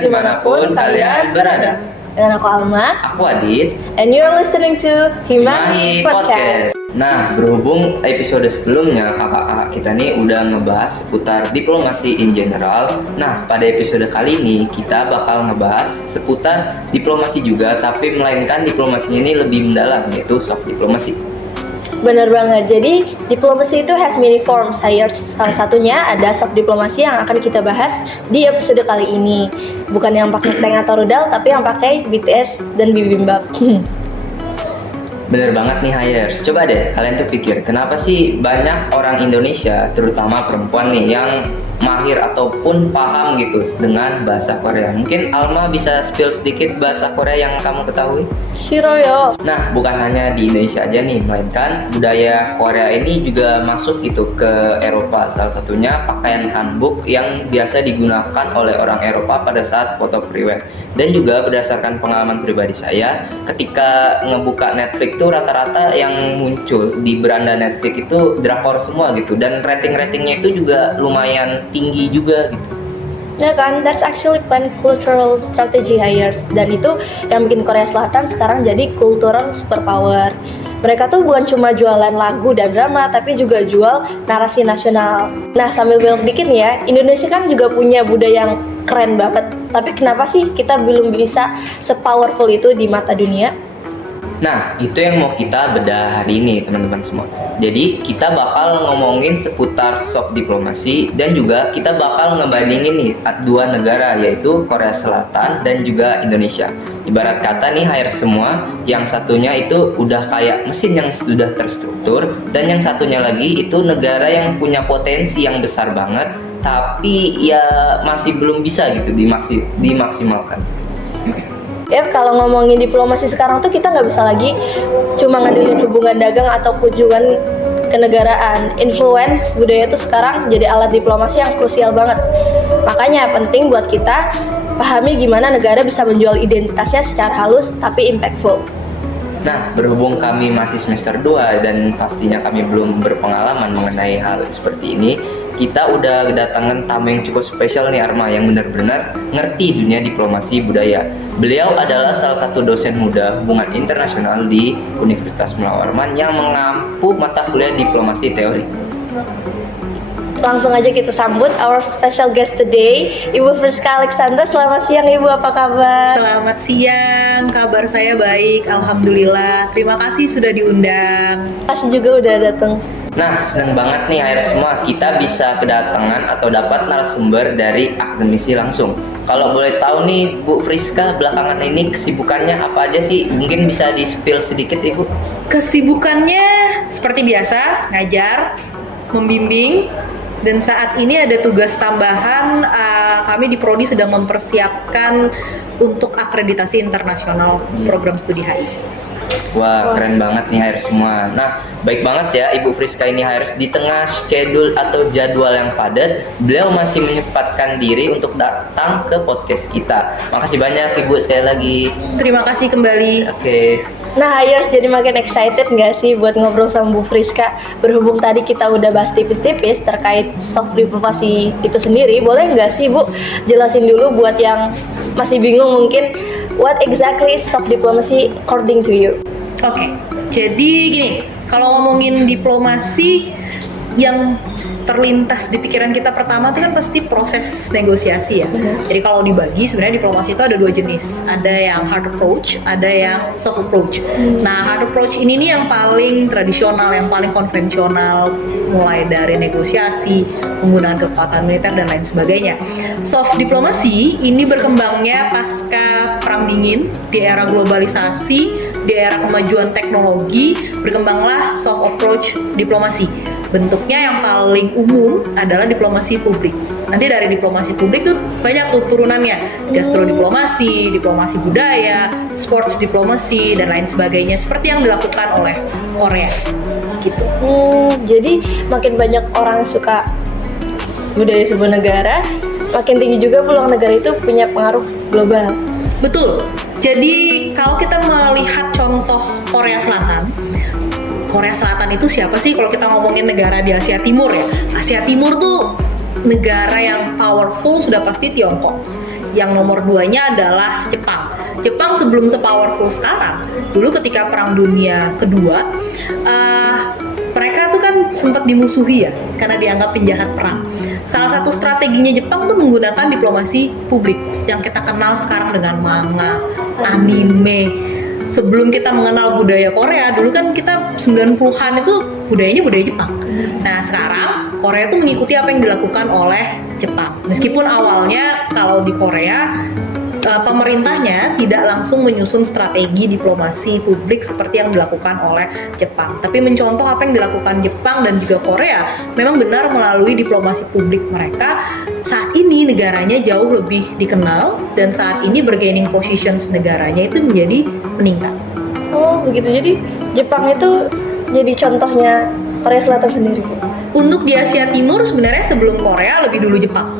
podcast dimanapun kalian berada. Dengan aku Alma, Aku Adit, and you're listening to Himahi Podcast. Nah, berhubung episode sebelumnya kakak-kakak kita nih udah ngebahas seputar diplomasi in general. Nah, pada episode kali ini kita bakal ngebahas seputar diplomasi juga, tapi melainkan diplomasinya ini lebih mendalam, yaitu soft diplomasi. Bener banget, jadi diplomasi itu has many forms. Salah satunya ada soft diplomasi yang akan kita bahas di episode kali ini. Bukan yang pakai tank atau rudal, tapi yang pakai BTS dan bibimbap. Bener banget nih Hires, coba deh kalian tuh pikir kenapa sih banyak orang Indonesia, terutama perempuan nih, yang mahir ataupun paham gitu dengan bahasa Korea. Mungkin Alma bisa spill sedikit bahasa Korea yang kamu ketahui? Shiroyo. Nah, bukan hanya di Indonesia aja nih, melainkan budaya Korea ini juga masuk gitu ke Eropa. Salah satunya pakaian hanbok yang biasa digunakan oleh orang Eropa pada saat foto priwet. Dan juga berdasarkan pengalaman pribadi saya, ketika ngebuka Netflix tuh rata-rata yang muncul di beranda Netflix itu drakor semua gitu, dan rating-ratingnya itu juga lumayan tinggi juga gitu. Ya kan, that's actually plan cultural strategy hires. Dan itu yang bikin Korea Selatan sekarang jadi cultural superpower. Mereka tuh bukan cuma jualan lagu dan drama, tapi juga jual narasi nasional. Nah, sambil belok dikit nih ya, Indonesia kan juga punya budaya yang keren banget. Tapi kenapa sih kita belum bisa sepowerful itu di mata dunia? Nah, itu yang mau kita bedah hari ini teman-teman semua. Jadi kita bakal ngomongin seputar soft diplomasi, dan juga kita bakal ngebandingin nih dua negara, yaitu Korea Selatan dan juga Indonesia. Ibarat kata nih hire semua, yang satunya itu udah kayak mesin yang sudah terstruktur, dan yang satunya lagi itu negara yang punya potensi yang besar banget, tapi ya masih belum bisa gitu dimaksimalkan. Ya, kalau ngomongin diplomasi sekarang tuh kita nggak bisa lagi cuma ngandelin hubungan dagang atau kunjungan kenegaraan. Influence budaya itu sekarang jadi alat diplomasi yang krusial banget. Makanya penting buat kita pahami gimana negara bisa menjual identitasnya secara halus tapi impactful. Nah, berhubung kami masih semester 2 dan pastinya kami belum berpengalaman mengenai hal seperti ini, kita udah kedatangan tamu yang cukup spesial nih Arma, yang benar-benar ngerti dunia diplomasi budaya. Beliau adalah salah satu dosen muda hubungan internasional di Universitas Melayu Warman yang mengampu mata kuliah diplomasi teori. Langsung aja kita sambut our special guest today, Ibu Friska Alexandra. Selamat siang Ibu, apa kabar? Selamat siang, kabar saya baik, alhamdulillah. Terima kasih sudah diundang. Kasih juga udah datang. Nah, senang banget nih akhirnya semua kita bisa kedatangan atau dapat narasumber dari akademisi langsung. Kalau boleh tahu nih Bu Friska, belakangan ini kesibukannya apa aja sih? Mungkin bisa di-spill sedikit Ibu. Kesibukannya seperti biasa, ngajar, membimbing, dan saat ini ada tugas tambahan. Kami di Prodi sedang mempersiapkan untuk akreditasi internasional program studi HI. Wah, keren banget nih Hires semua. Nah, baik banget ya Ibu Friska ini Hires, di tengah schedule atau jadwal yang padat, beliau masih menyempatkan diri untuk datang ke podcast kita. Makasih banyak Ibu sekali lagi. Terima kasih kembali. Oke. Nah, Hires jadi makin excited nggak sih buat ngobrol sama Bu Friska? Berhubung tadi kita udah bahas tipis-tipis terkait soft diplomasi itu sendiri, boleh nggak sih Bu jelasin dulu buat yang masih bingung mungkin, what exactly is soft diplomacy according to you? Oke, jadi gini, kalau ngomongin diplomasi, yang terlintas di pikiran kita pertama itu kan pasti proses negosiasi ya. Jadi kalau dibagi sebenarnya diplomasi itu ada dua jenis, ada yang hard approach, ada yang soft approach. Nah, hard approach ini nih yang paling tradisional, yang paling konvensional, mulai dari negosiasi, penggunaan kekuatan militer dan lain sebagainya. Soft diplomasi ini berkembangnya pasca Perang Dingin, di era globalisasi, di era kemajuan teknologi, berkembanglah soft approach diplomasi. Bentuknya yang paling umum adalah diplomasi publik. Nanti dari diplomasi publik tuh banyak tuh turunannya, gastrodiplomasi, diplomasi budaya, sports diplomasi, dan lain sebagainya, seperti yang dilakukan oleh Korea gitu. Jadi makin banyak orang suka budaya sebuah negara, makin tinggi juga peluang negara itu punya pengaruh global. Betul. Jadi kalau kita melihat contoh Korea Selatan itu siapa sih kalau kita ngomongin negara di Asia Timur ya? Asia Timur tuh negara yang powerful sudah pasti Tiongkok. Yang nomor 2-nya adalah Jepang. Jepang sebelum se-powerful sekarang, dulu ketika Perang Dunia Kedua, mereka tuh kan sempat dimusuhi ya, karena dianggap penjahat perang. Salah satu strateginya Jepang tuh menggunakan diplomasi publik yang kita kenal sekarang dengan manga, anime. Sebelum kita mengenal budaya Korea, dulu kan kita 90-an itu budayanya budaya Jepang. Nah sekarang Korea tuh mengikuti apa yang dilakukan oleh Jepang. Meskipun awalnya kalau di Korea pemerintahnya tidak langsung menyusun strategi diplomasi publik seperti yang dilakukan oleh Jepang, tapi mencontoh apa yang dilakukan Jepang dan juga Korea. Memang benar melalui diplomasi publik mereka saat ini negaranya jauh lebih dikenal dan saat ini bargaining positions negaranya itu menjadi meningkat. Oh begitu, jadi Jepang itu jadi contohnya Korea Selatan sendiri. Untuk di Asia Timur sebenarnya sebelum Korea lebih dulu Jepang.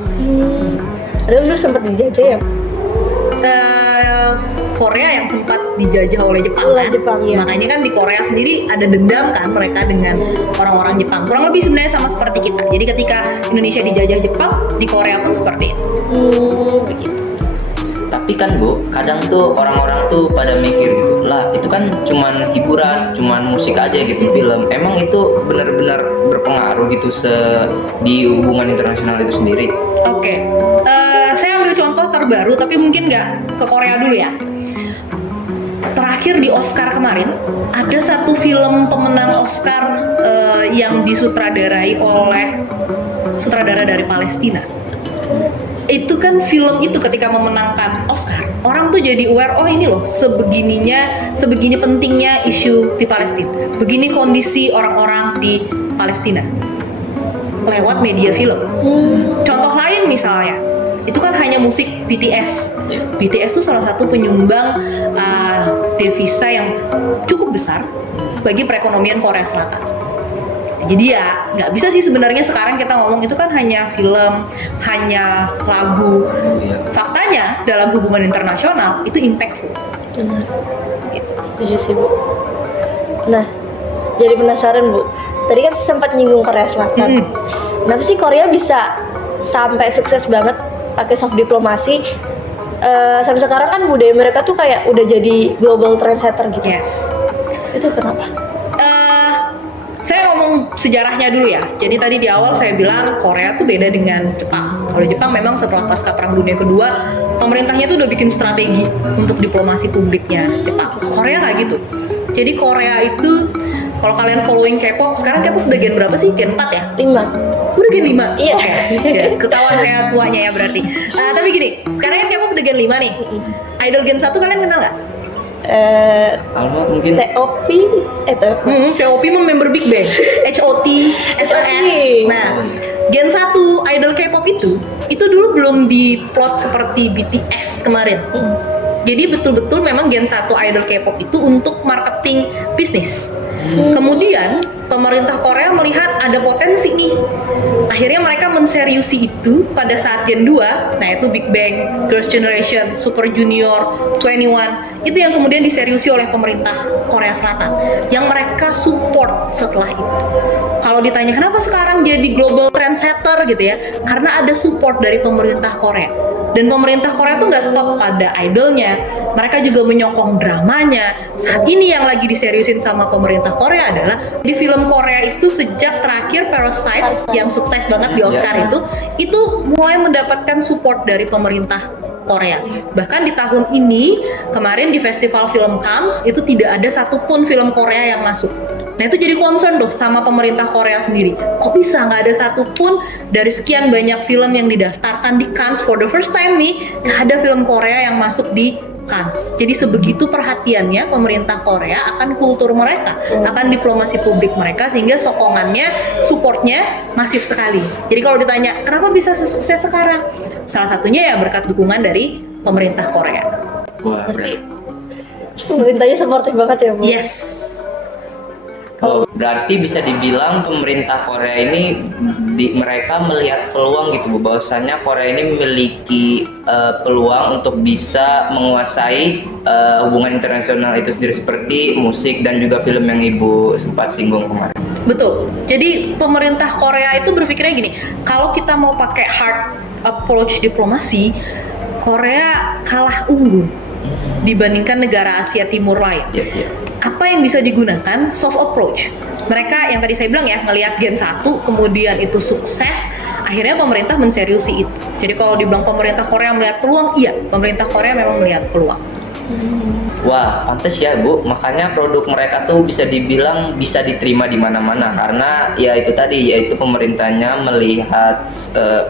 Padahal dulu sempat dijajah ya. Korea yang sempat dijajah oleh Jepang Oleh kan? Jepang, iya. Makanya kan di Korea sendiri ada dendam kan mereka dengan orang-orang Jepang. Kurang lebih sebenarnya sama seperti kita. Jadi ketika Indonesia dijajah Jepang, di Korea pun seperti itu. Begitu. Tapi kan Bu, kadang tuh orang-orang tuh pada mikir gitu, lah itu kan cuman hiburan, cuman musik aja gitu, film. Emang itu benar-benar berpengaruh gitu di hubungan internasional itu sendiri? Oke. Saya ambil contoh terbaru, tapi mungkin nggak ke Korea dulu ya. Terakhir di Oscar kemarin, ada satu film pemenang Oscar yang disutradarai oleh sutradara dari Palestina. Itu kan film itu ketika memenangkan Oscar, orang tuh jadi aware, oh ini loh sebegini pentingnya isu di Palestina, begini kondisi orang-orang di Palestina lewat media film. Contoh lain misalnya, itu kan hanya musik BTS. BTS tuh salah satu penyumbang devisa yang cukup besar bagi perekonomian Korea Selatan. Jadi ya nggak bisa sih sebenarnya sekarang kita ngomong itu kan hanya film, hanya lagu. Faktanya dalam hubungan internasional itu impactful. Benar. Gitu. Setuju sih Bu. Nah, jadi penasaran Bu. Tadi kan sempat nyinggung Korea Selatan. Kenapa sih Korea bisa sampai sukses banget pakai soft diplomasi? Sampai sekarang kan budaya mereka tuh kayak udah jadi global trendsetter gitu. Yes. Itu kenapa? Saya ngomong sejarahnya dulu ya. Jadi tadi di awal saya bilang Korea tuh beda dengan Jepang. Kalau Jepang memang setelah pasca Perang Dunia Kedua, pemerintahnya tuh udah bikin strategi untuk diplomasi publiknya Jepang. Korea nggak gitu. Jadi Korea itu, kalau kalian following K-pop, sekarang K-pop udah gen berapa sih? Gen 4 ya? 5. Udah gen 5? Iya. Ya, ketahuan saya tuanya ya berarti. Tapi gini, sekarang kan K-pop udah gen 5 nih. Idol gen 1 kalian kenal nggak? Alma mungkin TOP TOP member Big Bang, HOT, SAS. Nah, Gen 1 idol K-pop itu dulu belum diplot seperti BTS kemarin. Jadi betul-betul memang Gen 1 idol K-pop itu untuk marketing bisnis. Kemudian pemerintah Korea melihat ada potensi nih. Akhirnya mereka menseriusi itu pada saat Gen 2, nah itu Big Bang, Girls' Generation, Super Junior, 21, itu yang kemudian diseriusi oleh pemerintah Korea Selatan, yang mereka support setelah itu. Kalau ditanya kenapa sekarang jadi global trendsetter gitu ya, karena ada support dari pemerintah Korea. Dan pemerintah Korea tuh nggak stop pada idolnya, mereka juga menyokong dramanya. Saat ini yang lagi diseriusin sama pemerintah Korea adalah di film Korea itu sejak terakhir Parasite yang sukses banget di Oscar itu mulai mendapatkan support dari pemerintah Korea. Bahkan di tahun ini kemarin di Festival Film Cannes itu tidak ada satupun film Korea yang masuk. Nah itu jadi concern sama pemerintah Korea sendiri. Kok bisa nggak ada satupun dari sekian banyak film yang didaftarkan di Cannes for the first time nih, nggak ada film Korea yang masuk di Cannes. Jadi sebegitu perhatiannya pemerintah Korea akan kultur mereka, akan diplomasi publik mereka, sehingga sokongannya, supportnya masif sekali. Jadi kalau ditanya kenapa bisa sesukses sekarang, salah satunya ya berkat dukungan dari pemerintah Korea. Wah, Berarti pemerintahnya supportive banget ya Bu? Yes. berarti bisa dibilang pemerintah Korea ini mereka melihat peluang gitu Bu, bahwasannya Korea ini memiliki peluang untuk bisa menguasai hubungan internasional itu sendiri seperti musik dan juga film yang Ibu sempat singgung kemarin. Betul. Jadi pemerintah Korea itu berpikirnya gini, kalau kita mau pakai hard approach diplomasi, Korea kalah unggul dibandingkan negara Asia Timur lain. Iya, iya. Apa yang bisa digunakan? Soft approach. Mereka yang tadi saya bilang ya, ngelihat Gen 1, kemudian itu sukses, akhirnya pemerintah menseriusi itu. Jadi kalau dibilang pemerintah Korea melihat peluang, iya, pemerintah Korea memang melihat peluang. Wah, pantas ya Bu. Makanya produk mereka tuh bisa dibilang bisa diterima di mana-mana karena ya itu tadi, yaitu pemerintahnya melihat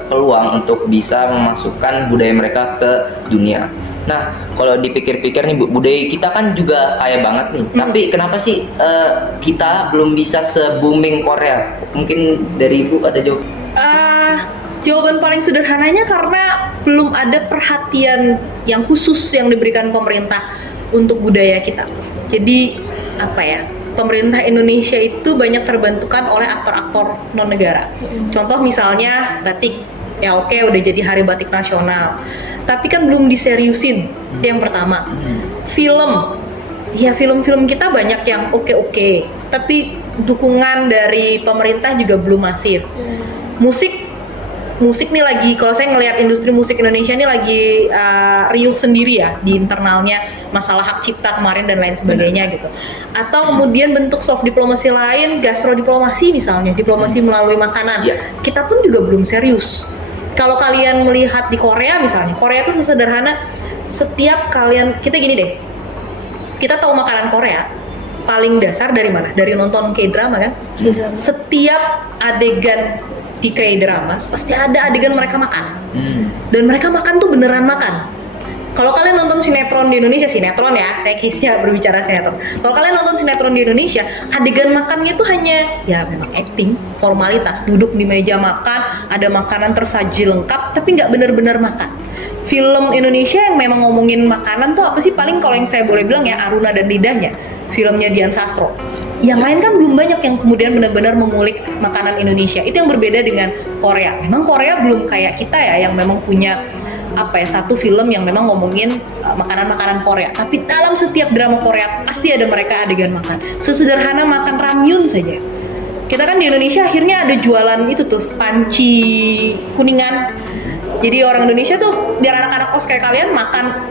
peluang untuk bisa memasukkan budaya mereka ke dunia. Nah, kalau dipikir-pikir nih Bu, budaya kita kan juga kaya banget nih. Tapi kenapa sih kita belum bisa se-booming Korea? Mungkin dari Ibu ada jawab? Jawaban paling sederhananya karena belum ada perhatian yang khusus yang diberikan pemerintah untuk budaya kita. Jadi apa ya? Pemerintah Indonesia itu banyak terbentukan oleh aktor-aktor non negara. Contoh misalnya batik. Ya oke, udah jadi Hari Batik Nasional. Tapi kan belum diseriusin. Itu yang pertama. Film. Ya film-film kita banyak yang oke-oke. Tapi dukungan dari pemerintah juga belum masif. Musik nih lagi, kalau saya ngelihat industri musik Indonesia ini lagi riuh sendiri ya di internalnya, masalah hak cipta kemarin dan lain sebagainya gitu. Atau kemudian bentuk soft diplomasi lain, gastrodiplomasi misalnya, diplomasi melalui makanan. Kita pun juga belum serius. Kalau kalian melihat di Korea misalnya, Korea itu sesederhana setiap kalian, kita gini deh, kita tahu makanan Korea paling dasar dari mana? Dari nonton K-drama kan? Setiap adegan di K-drama pasti ada adegan mereka makan. Dan mereka makan tuh beneran makan. Kalau kalian nonton sinetron di Indonesia, sinetron ya, saya case-nya berbicara sinetron. Kalau kalian nonton sinetron di Indonesia, adegan makannya tuh hanya ya memang acting, formalitas, duduk di meja makan, ada makanan tersaji lengkap, tapi nggak bener-bener makan. Film Indonesia yang memang ngomongin makanan tuh apa sih? Paling kalau yang saya boleh bilang ya Aruna dan Lidahnya, filmnya Dian Sastro. Yang lain kan belum banyak yang kemudian benar-benar mengulik makanan Indonesia. Itu yang berbeda dengan Korea. Memang Korea belum kayak kita ya, yang memang punya satu film yang memang ngomongin makanan-makanan Korea. Tapi dalam setiap drama Korea pasti ada mereka adegan makan. Sesederhana makan ramyun saja. Kita kan di Indonesia akhirnya ada jualan itu tuh, panci kuningan. Jadi orang Indonesia tuh biar anak-anak kos kayak kalian makan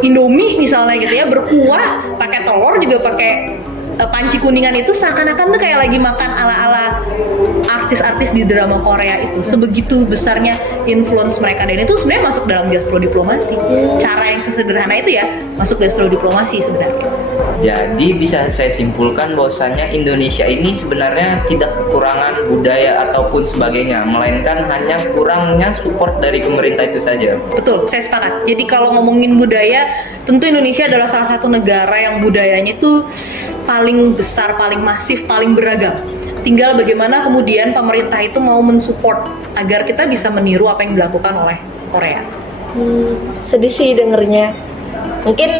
Indomie misalnya gitu ya, berkuah, pakai telur juga pakai panci kuningan, itu seakan-akan tuh kayak lagi makan ala-ala artis-artis di drama Korea itu. Sebegitu besarnya influence mereka, dan itu sebenarnya masuk dalam gastrodiplomasi. Cara yang sesederhana itu ya masuk gastrodiplomasi sebenarnya. Jadi bisa saya simpulkan bahwasannya Indonesia ini sebenarnya tidak kekurangan budaya ataupun sebagainya, melainkan hanya kurangnya support dari pemerintah itu saja. Betul, saya sepakat. Jadi kalau ngomongin budaya, tentu Indonesia adalah salah satu negara yang budayanya itu paling besar, paling masif, paling beragam. Tinggal bagaimana kemudian pemerintah itu mau mensupport agar kita bisa meniru apa yang dilakukan oleh Korea. Sedih sih dengernya. Mungkin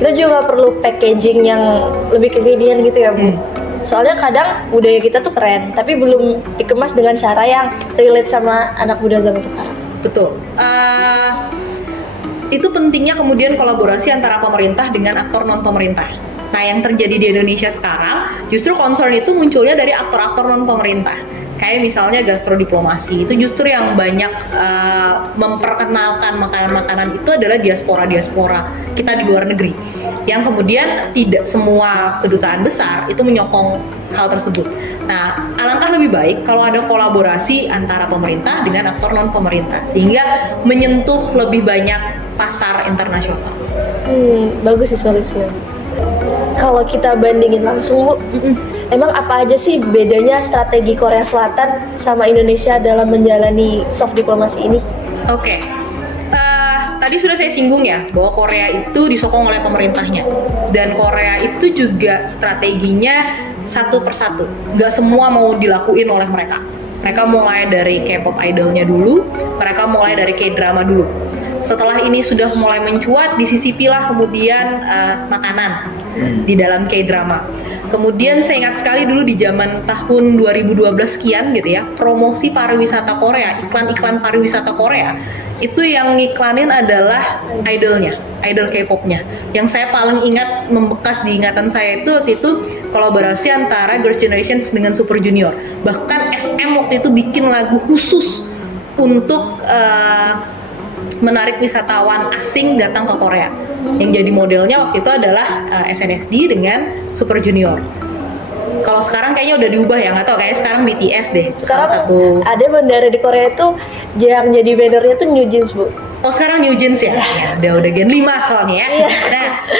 kita juga perlu packaging yang lebih kekinian gitu ya Bu. Soalnya kadang budaya kita tuh keren, tapi belum dikemas dengan cara yang relate sama anak muda zaman sekarang. Betul. Itu pentingnya kemudian kolaborasi antara pemerintah dengan aktor non pemerintah. Nah, yang terjadi di Indonesia sekarang, justru concern itu munculnya dari aktor-aktor non pemerintah. Kayak misalnya gastrodiplomasi, itu justru yang banyak memperkenalkan makanan-makanan itu adalah diaspora-diaspora kita di luar negeri. Yang kemudian tidak semua kedutaan besar itu menyokong hal tersebut. Nah, alangkah lebih baik kalau ada kolaborasi antara pemerintah dengan aktor non pemerintah, sehingga menyentuh lebih banyak pasar internasional. Bagus sih solusinya. Kalau kita bandingin langsung Bu, emang apa aja sih bedanya strategi Korea Selatan sama Indonesia dalam menjalani soft diplomasi ini? Oke. Tadi sudah saya singgung ya bahwa Korea itu disokong oleh pemerintahnya, dan Korea itu juga strateginya satu persatu. Gak semua mau dilakuin oleh mereka. Mereka mulai dari K-pop idolnya dulu, mereka mulai dari K-drama dulu. Setelah ini sudah mulai mencuat, disisipilah kemudian makanan di dalam K-drama. Kemudian saya ingat sekali dulu di zaman tahun 2012 sekian gitu ya, promosi pariwisata Korea, iklan-iklan pariwisata Korea, itu yang ngiklanin adalah idolnya, idol K-popnya. Yang saya paling ingat, membekas di ingatan saya itu waktu itu kolaborasi antara Girls' Generation dengan Super Junior. Bahkan SM waktu itu bikin lagu khusus untuk menarik wisatawan asing datang ke Korea. Yang jadi modelnya waktu itu adalah SNSD dengan Super Junior. Kalau sekarang kayaknya udah diubah ya, nggak tahu, kayaknya sekarang BTS deh. Sekarang salah satu. ada bandara di Korea itu yang jadi bannernya tuh New Jeans, Bu. Oh sekarang New Jeans ya? Ya udah Gen 5 soalnya ya.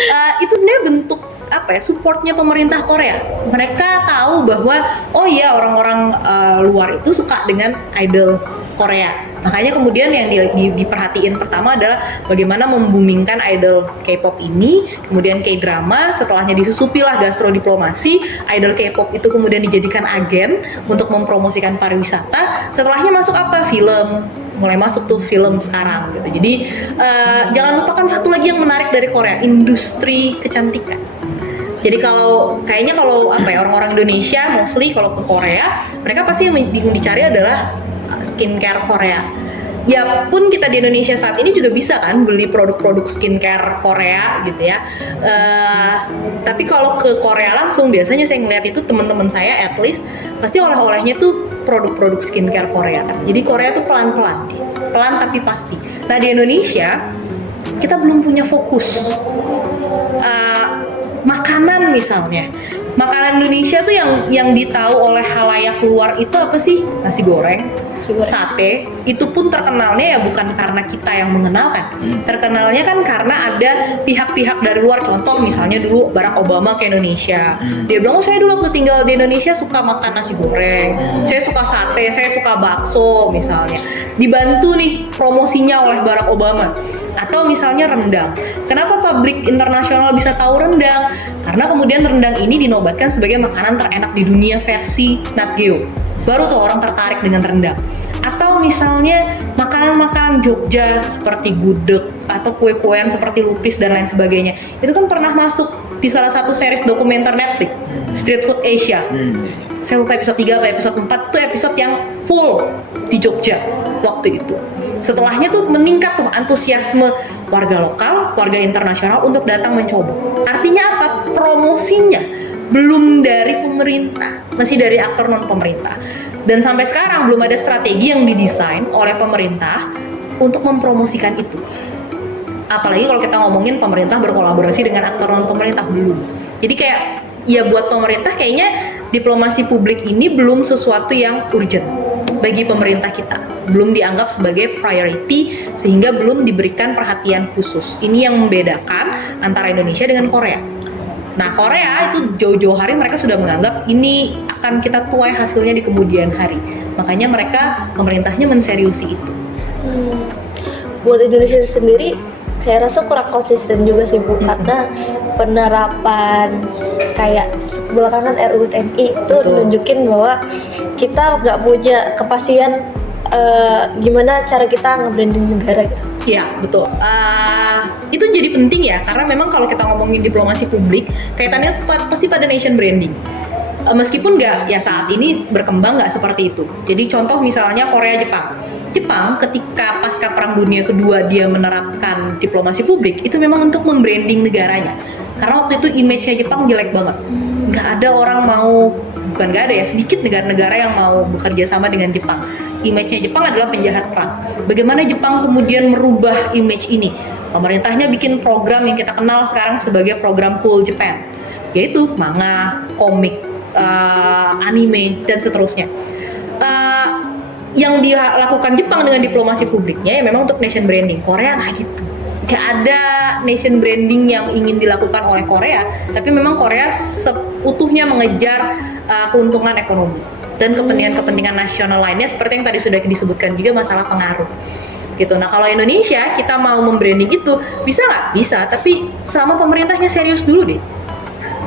Nah itu sebenarnya bentuk apa ya, supportnya pemerintah Korea. Mereka tahu bahwa oh iya orang-orang luar itu suka dengan idol Korea. Makanya kemudian yang diperhatiin pertama adalah bagaimana membumingkan idol K-pop ini, kemudian K-drama, setelahnya disusupi lah gastrodiplomasi, idol K-pop itu kemudian dijadikan agen untuk mempromosikan pariwisata, setelahnya masuk apa? Film. Mulai masuk tuh film sekarang gitu. Jadi jangan lupakan satu lagi yang menarik dari Korea, industri kecantikan. Jadi kayaknya kalau apa ya, orang-orang Indonesia mostly kalau ke Korea, mereka pasti yang dicari adalah skincare Korea. Ya pun kita di Indonesia saat ini juga bisa kan beli produk-produk skincare Korea gitu ya. Tapi kalau ke Korea langsung biasanya saya ngeliat itu teman-teman saya at least pasti oleh-olehnya tuh produk-produk skincare Korea. Jadi Korea tuh pelan-pelan tapi pasti. Nah di Indonesia kita belum punya fokus. Makanan misalnya, makanan Indonesia tuh yang ditahu oleh halayak luar itu apa sih? Nasi goreng, sate. Itu pun terkenalnya ya bukan karena kita yang mengenalkan. Terkenalnya kan karena ada pihak-pihak dari luar. Contoh misalnya dulu Barack Obama ke Indonesia. Dia bilang, oh saya dulu waktu tinggal di Indonesia suka makan nasi goreng, saya suka sate, saya suka bakso misalnya. Dibantu nih promosinya oleh Barack Obama. Atau misalnya rendang. Kenapa pabrik internasional bisa tahu rendang? Karena kemudian rendang ini dinobatkan sebagai makanan terenak di dunia versi Nat Geo. Baru tuh orang tertarik dengan rendang. Atau misalnya makanan-makanan Jogja seperti gudeg atau kue-kuean seperti lupis dan lain sebagainya. Itu kan pernah masuk di salah satu series dokumenter Netflix, Street Food Asia. Saya lupa episode 3 atau episode 4 itu episode yang full di Jogja waktu itu. Setelahnya tuh meningkat tuh antusiasme warga lokal, warga internasional untuk datang mencoba. Artinya apa? Promosinya belum dari pemerintah, masih dari aktor non pemerintah. Dan sampai sekarang belum ada strategi yang didesain oleh pemerintah untuk mempromosikan itu. Apalagi kalau kita ngomongin pemerintah berkolaborasi dengan aktor non pemerintah, belum. Jadi kayak ya buat pemerintah kayaknya diplomasi publik ini belum sesuatu yang urgent bagi pemerintah kita, belum dianggap sebagai priority sehingga belum diberikan perhatian khusus. Ini yang membedakan antara Indonesia dengan Korea. Nah Korea itu jauh-jauh hari mereka sudah menganggap ini akan kita tuai hasilnya di kemudian hari. Makanya mereka pemerintahnya menseriusi itu. Buat Indonesia sendiri saya rasa kurang konsisten juga sih Bu, karena penerapan kayak belakangan RUU TNI itu nunjukin bahwa kita nggak punya kepastian gimana cara kita nge-branding negara gitu. Iya betul. Itu jadi penting ya, karena memang kalau kita ngomongin diplomasi publik kaitannya pasti pada nation branding. Meskipun nggak ya saat ini berkembang nggak seperti itu. Jadi contoh misalnya Korea Jepang ketika pasca Perang Dunia Kedua dia menerapkan diplomasi publik itu memang untuk membranding negaranya. Karena waktu itu image-nya Jepang jelek banget. Nggak ada orang mau, bukan nggak ada ya, sedikit negara-negara yang mau bekerja sama dengan Jepang. Image-nya Jepang adalah penjahat perang. Bagaimana Jepang kemudian merubah image ini? Pemerintahnya bikin program yang kita kenal sekarang sebagai program Cool Japan, yaitu manga, komik, anime, dan seterusnya. Yang dilakukan Jepang dengan diplomasi publiknya ya memang untuk nation branding. Korea nggak gitu. Gak ada nation branding yang ingin dilakukan oleh Korea, tapi memang Korea seutuhnya mengejar keuntungan ekonomi dan kepentingan nasional lainnya seperti yang tadi sudah disebutkan juga masalah pengaruh gitu. Nah kalau Indonesia kita mau membranding itu bisa nggak? Bisa, tapi selama pemerintahnya serius dulu deh.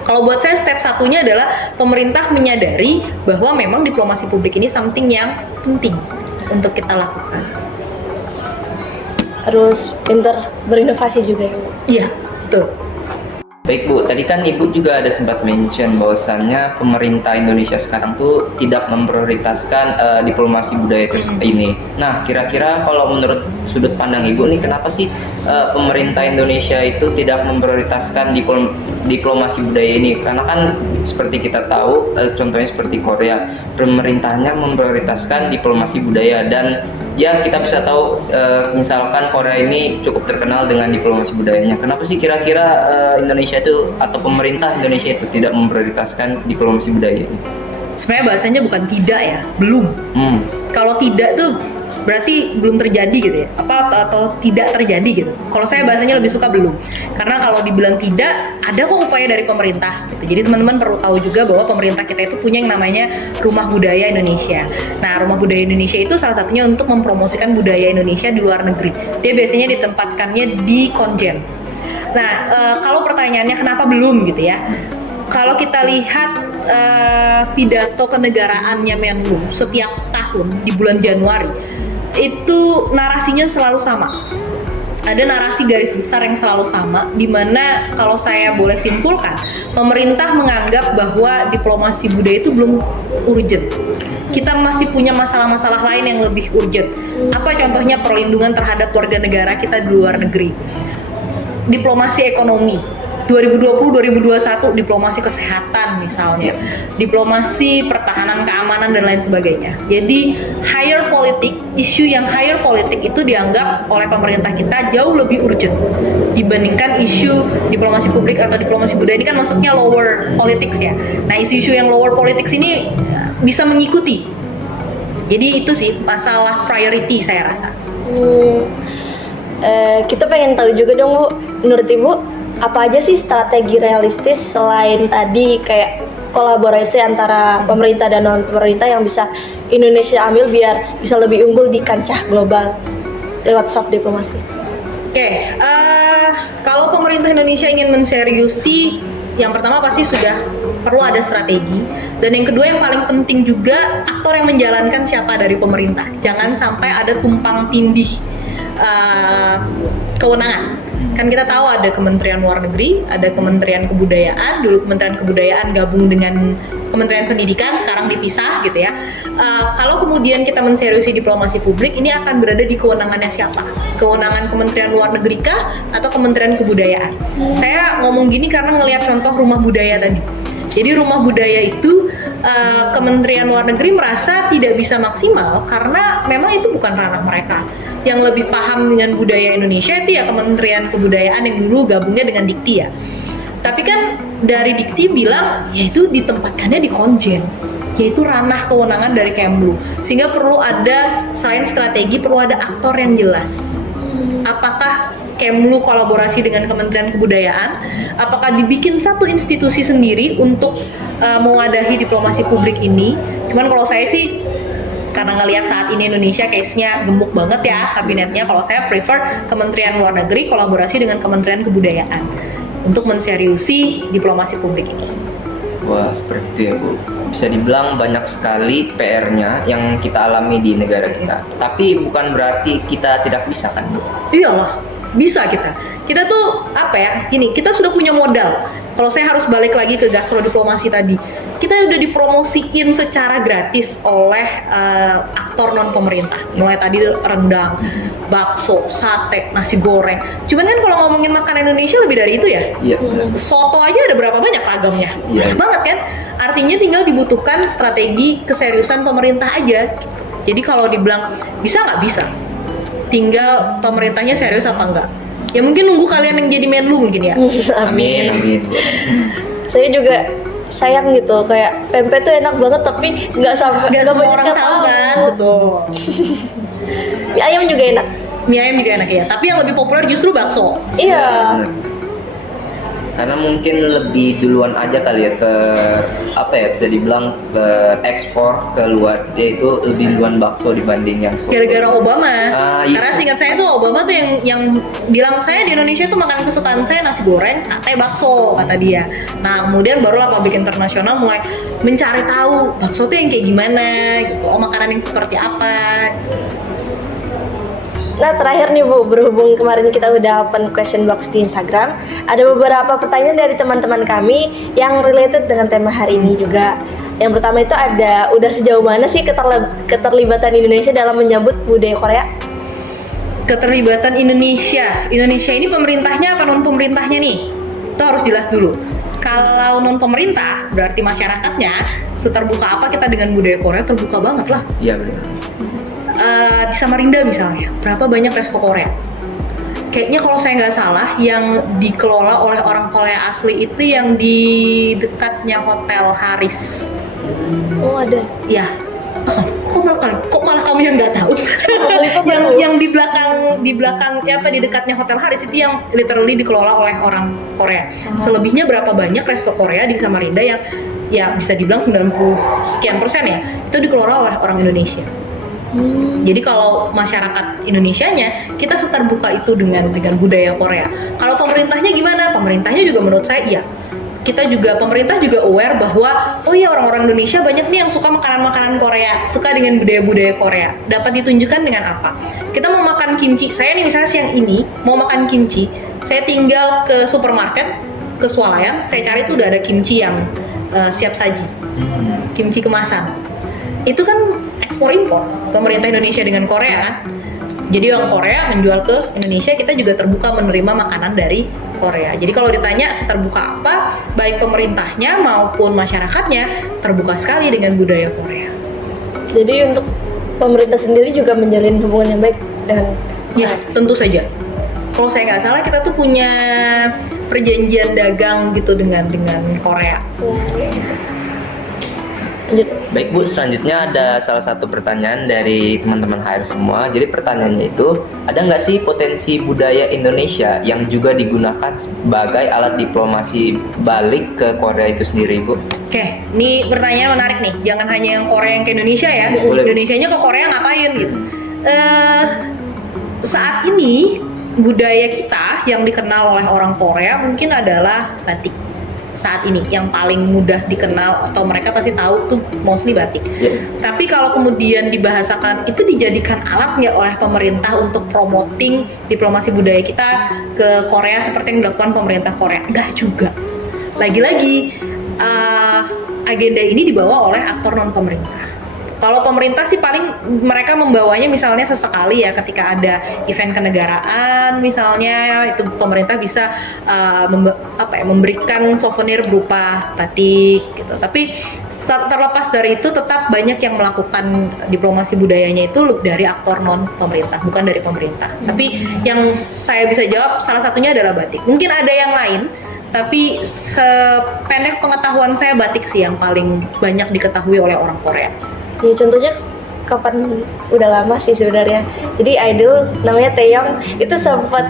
Kalau buat saya step satunya adalah pemerintah menyadari bahwa memang diplomasi publik ini something yang penting untuk kita lakukan. Harus pintar berinovasi juga ya Bu. Iya, betul. Baik Bu, tadi kan Ibu juga ada sempat mention bahwasannya pemerintah Indonesia sekarang tuh tidak memprioritaskan diplomasi budaya ini. Nah, kira-kira kalau menurut sudut pandang Ibu nih, kenapa sih pemerintah Indonesia itu tidak memprioritaskan diplomasi budaya ini, karena kan seperti kita tahu, contohnya seperti Korea, pemerintahnya memprioritaskan diplomasi budaya. Dan ya kita bisa tahu misalkan Korea ini cukup terkenal dengan diplomasi budayanya. Kenapa sih kira-kira Indonesia itu atau pemerintah Indonesia itu tidak memprioritaskan diplomasi budaya ini? Sebenarnya bahasanya bukan tidak ya, belum. Kalau tidak tuh berarti belum terjadi gitu ya, atau tidak terjadi gitu. Kalau saya bahasanya lebih suka belum, karena kalau dibilang tidak, ada kok upaya dari pemerintah gitu. Jadi teman-teman perlu tahu juga bahwa pemerintah kita itu punya yang namanya Rumah Budaya Indonesia. Nah, Rumah Budaya Indonesia itu salah satunya untuk mempromosikan budaya Indonesia di luar negeri. Dia biasanya ditempatkannya di Konjen. Nah, kalau pertanyaannya kenapa belum gitu ya, kalau kita lihat pidato kenegaraannya Menlu setiap tahun di bulan Januari, itu narasinya selalu sama. Ada narasi garis besar yang selalu sama, di mana kalau saya boleh simpulkan, pemerintah menganggap bahwa diplomasi budaya itu belum urgent. Kita masih punya masalah-masalah lain yang lebih urgent. Apa contohnya? Perlindungan terhadap warga negara kita di luar negeri, diplomasi ekonomi, 2020-2021 diplomasi kesehatan misalnya, diplomasi pertahanan keamanan dan lain sebagainya. Jadi higher politik, isu yang higher politik itu dianggap oleh pemerintah kita jauh lebih urgent dibandingkan isu diplomasi publik atau diplomasi budaya. Ini kan masuknya lower politics ya. Nah, isu-isu yang lower politics ini bisa mengikuti. Jadi itu sih masalah priority saya rasa. Kita pengen tahu juga dong Bu, menurut Ibu apa aja sih strategi realistis selain tadi kayak kolaborasi antara pemerintah dan non pemerintah yang bisa Indonesia ambil biar bisa lebih unggul di kancah global lewat soft diplomasi? Kalau pemerintah Indonesia ingin menseriusi, yang pertama pasti sudah perlu ada strategi, dan yang kedua yang paling penting juga aktor yang menjalankan siapa dari pemerintah. Jangan sampai ada tumpang tindih kewenangan. Kan kita tahu ada Kementerian Luar Negeri, ada Kementerian Kebudayaan. Dulu Kementerian Kebudayaan gabung dengan Kementerian Pendidikan, sekarang dipisah gitu ya. Kalau kemudian kita menseriusi diplomasi publik, ini akan berada di kewenangannya siapa? Kewenangan Kementerian Luar Negeri kah atau Kementerian Kebudayaan? Saya ngomong gini karena ngelihat contoh Rumah Budaya tadi. Jadi Rumah Budaya itu Kementerian Luar Negeri merasa tidak bisa maksimal karena memang itu bukan ranah mereka. Yang lebih paham dengan budaya Indonesia itu ya Kementerian Kebudayaan yang dulu gabungnya dengan Dikti ya. Tapi kan dari Dikti bilang yaitu ditempatkannya di Konjen, yaitu ranah kewenangan dari Kemlu. Sehingga perlu ada, selain strategi, perlu ada aktor yang jelas. Apakah Kemlu kolaborasi dengan Kementerian Kebudayaan? Apakah dibikin satu institusi sendiri untuk mewadahi diplomasi publik ini? Cuman kalau saya sih, karena ngelihat saat ini Indonesia case-nya gemuk banget ya kabinetnya, kalau saya prefer Kementerian Luar Negeri kolaborasi dengan Kementerian Kebudayaan untuk menseriusi diplomasi publik ini. Wah, seperti itu ya Bu. Bisa dibilang banyak sekali PR-nya yang kita alami di negara kita. Tapi bukan berarti kita tidak bisa kan Bu? Iyalah, bisa kita. Kita tuh apa ya? Gini, kita sudah punya modal. Kalau saya harus balik lagi ke gastrodiplomasi tadi, kita udah dipromosiin secara gratis oleh aktor non pemerintah. Mulai tadi rendang, bakso, sate, nasi goreng. Cuman kan kalau ngomongin makanan Indonesia lebih dari itu ya. Iya. Soto aja ada berapa banyak ragamnya? Iya. Banyak banget kan? Artinya tinggal dibutuhkan strategi keseriusan pemerintah aja. Jadi kalau dibilang bisa nggak bisa, tinggal pemerintahnya serius apa enggak. Ya mungkin nunggu kalian yang jadi Menlu mungkin ya. Amin. Saya juga sayang gitu, kayak pempek tuh enak banget tapi nggak semua orang tahu kan. Betul. Mie ayam juga enak. Mie ayam juga enak ya, tapi yang lebih populer justru bakso. Iya. Karena mungkin lebih duluan aja kali ya ke apa ya, bisa dibilang ke ekspor ke luar, yaitu lebih duluan bakso dibanding yang soto. Gara-gara Obama. Iya. Karena seingat saya tuh Obama tuh yang bilang saya di Indonesia tuh makanan kesukaan saya nasi goreng, sate, bakso kata dia. Nah kemudian barulah publik internasional mulai mencari tahu bakso tuh yang kayak gimana gitu, makanan yang seperti apa. Nah terakhir nih Bu, berhubung kemarin kita udah open question box di Instagram, ada beberapa pertanyaan dari teman-teman kami yang related dengan tema hari ini juga. Yang pertama itu ada, udah sejauh mana sih keterlibatan Indonesia dalam menyambut budaya Korea? keterlibatan Indonesia. Indonesia ini pemerintahnya apa non pemerintahnya nih? Itu harus jelas dulu. Kalau non pemerintah berarti masyarakatnya seterbuka apa kita dengan budaya Korea, terbuka banget lah. Iya benar. Di Samarinda misalnya, berapa banyak resto Korea? Kayaknya kalau saya nggak salah yang dikelola oleh orang Korea asli itu yang di dekatnya Hotel Haris. Oh ada. Ya, kok malah kamu yang nggak tahu? yang di belakang ya apa di dekatnya Hotel Haris itu yang literally dikelola oleh orang Korea. Selebihnya berapa banyak resto Korea di Samarinda yang ya bisa dibilang 90 sekian persen ya itu dikelola oleh orang Indonesia. Jadi kalau masyarakat Indonesianya kita seterbuka itu dengan budaya Korea. Kalau pemerintahnya gimana? Pemerintahnya juga menurut saya iya. Pemerintah juga aware bahwa oh iya orang-orang Indonesia banyak nih yang suka makanan-makanan Korea, suka dengan budaya-budaya Korea. Dapat ditunjukkan dengan apa? Kita mau makan kimchi. Saya nih misalnya siang ini mau makan kimchi. Saya tinggal ke supermarket, ke Swalayan, saya cari tuh udah ada kimchi yang siap saji. Kimchi kemasan. Itu kan ekspor impor pemerintah Indonesia dengan Korea kan. Jadi orang Korea menjual ke Indonesia, kita juga terbuka menerima makanan dari Korea. Jadi kalau ditanya seterbuka apa, baik pemerintahnya maupun masyarakatnya terbuka sekali dengan budaya Korea. Jadi untuk pemerintah sendiri juga menjalin hubungan yang baik dengan Ya, tentu saja. Kalau saya nggak salah kita tuh punya perjanjian dagang gitu dengan Korea. Lanjut. Baik Bu, selanjutnya ada salah satu pertanyaan dari teman-teman HR semua. Jadi pertanyaannya itu, ada nggak sih potensi budaya Indonesia yang juga digunakan sebagai alat diplomasi balik ke Korea itu sendiri Bu? Oke, ini pertanyaan menarik nih. Jangan hanya yang Korea yang ke Indonesia ya. Boleh. Indonesianya ke Korea ngapain gitu. Saat ini budaya kita yang dikenal oleh orang Korea mungkin adalah batik. Saat ini yang paling mudah dikenal atau mereka pasti tahu tuh mostly batik. Tapi kalau kemudian dibahasakan itu dijadikan alat nggak oleh pemerintah untuk promoting diplomasi budaya kita ke Korea seperti yang dilakukan pemerintah Korea? Nggak juga. Lagi-lagi agenda ini dibawa oleh aktor non pemerintah. Kalau pemerintah sih paling mereka membawanya misalnya sesekali ya ketika ada event kenegaraan misalnya itu pemerintah bisa memberikan souvenir berupa batik gitu. Tapi terlepas dari itu tetap banyak yang melakukan diplomasi budayanya itu dari aktor non pemerintah bukan dari pemerintah. Tapi yang saya bisa jawab salah satunya adalah batik. Mungkin ada yang lain tapi sependek pengetahuan saya batik sih yang paling banyak diketahui oleh orang Korea. Ya contohnya kapan udah lama sih sebenarnya. Jadi idol namanya Taeyong itu sempat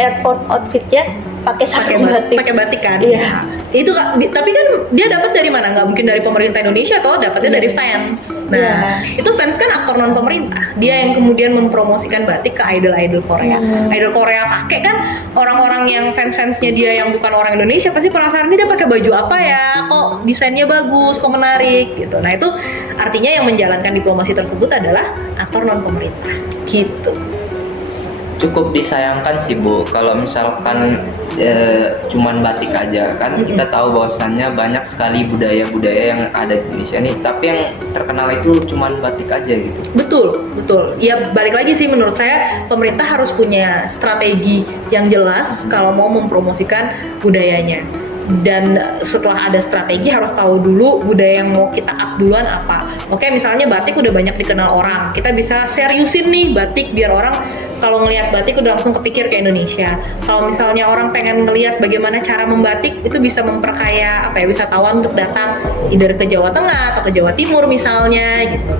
airport outfitnya pakai sarung batik. Pakai batik kan? Iya. Itu tapi kan dia dapat dari mana? Nggak mungkin dari pemerintah Indonesia atau dapatnya dari fans. Nah, itu fans kan aktor non pemerintah. Dia yang kemudian mempromosikan batik ke idol-idol Korea. Idol Korea pakai kan orang-orang yang fans-fansnya dia yang bukan orang Indonesia pasti penasaran dia pakai baju apa ya? Kok desainnya bagus, kok menarik gitu. Nah, itu artinya yang menjalankan diplomasi tersebut adalah aktor non pemerintah. Gitu. Cukup disayangkan sih Bu, kalau misalkan cuman batik aja kan kita tahu bahwasannya banyak sekali budaya-budaya yang ada di Indonesia nih, tapi yang terkenal itu cuman batik aja gitu. Betul. Ya balik lagi sih menurut saya pemerintah harus punya strategi yang jelas kalau mau mempromosikan budayanya. Dan setelah ada strategi harus tahu dulu budaya yang mau kita up duluan apa. Oke, misalnya batik udah banyak dikenal orang, kita bisa seriusin nih batik biar orang kalau ngelihat batik udah langsung kepikir ke Indonesia. Kalau misalnya orang pengen ngelihat bagaimana cara membatik, itu bisa memperkaya wisatawan untuk datang either ke Jawa Tengah atau ke Jawa Timur misalnya gitu.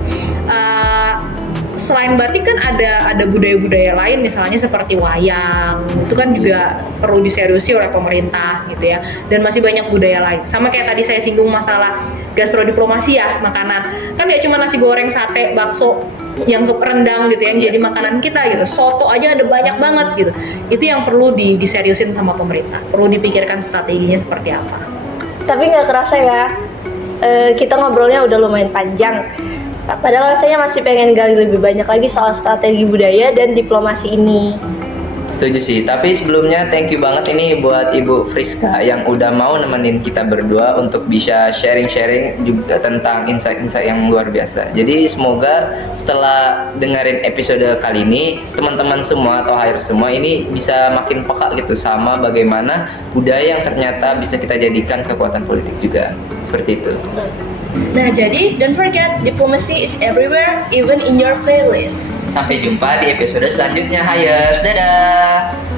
Selain batik kan ada budaya-budaya lain misalnya seperti wayang, itu kan juga perlu diseriusi oleh pemerintah gitu ya. Dan masih banyak budaya lain. Sama kayak tadi saya singgung masalah gastrodiplomasi ya, makanan. Kan gak cuma nasi goreng, sate, bakso yang rendang gitu yang jadi makanan kita gitu. Soto aja ada banyak banget gitu. Itu yang perlu diseriusin sama pemerintah. Perlu dipikirkan strateginya seperti apa. Tapi nggak kerasa ya, kita ngobrolnya udah lumayan panjang. Padahal rasanya masih pengen gali lebih banyak lagi soal strategi budaya dan diplomasi ini. Setuju sih. Tapi sebelumnya thank you banget ini buat Ibu Friska yang udah mau nemenin kita berdua untuk bisa sharing-sharing juga tentang insight-insight yang luar biasa. Jadi semoga setelah dengerin episode kali ini, teman-teman semua atau hire semua ini bisa makin peka gitu sama bagaimana budaya yang ternyata bisa kita jadikan kekuatan politik juga. Seperti itu. Nah, jadi don't forget diplomacy is everywhere, even in your playlist. Sampai jumpa di episode selanjutnya, Hires. Dadah!